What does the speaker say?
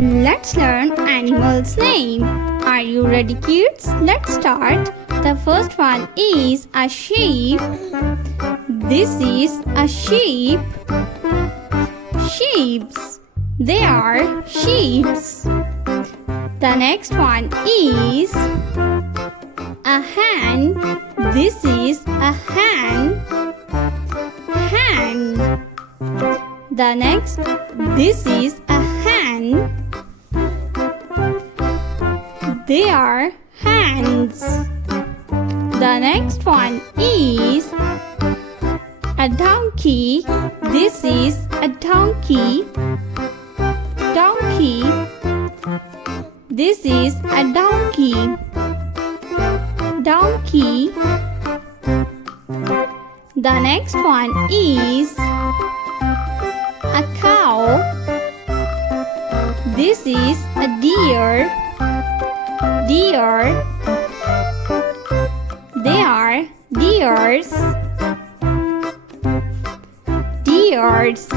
Let's learn animals' name. Are you ready, kids? Let's start. The first one is a sheep. This is a sheep. Sheeps. They are sheeps. The next one is a hen. This is a hen. Hen. This is a hen. They are hens. The next one is a donkey. This is a donkey. Donkey. This is a donkey. Donkey. The next one is a cow. This is a deer. Deer. They are deers. Deers.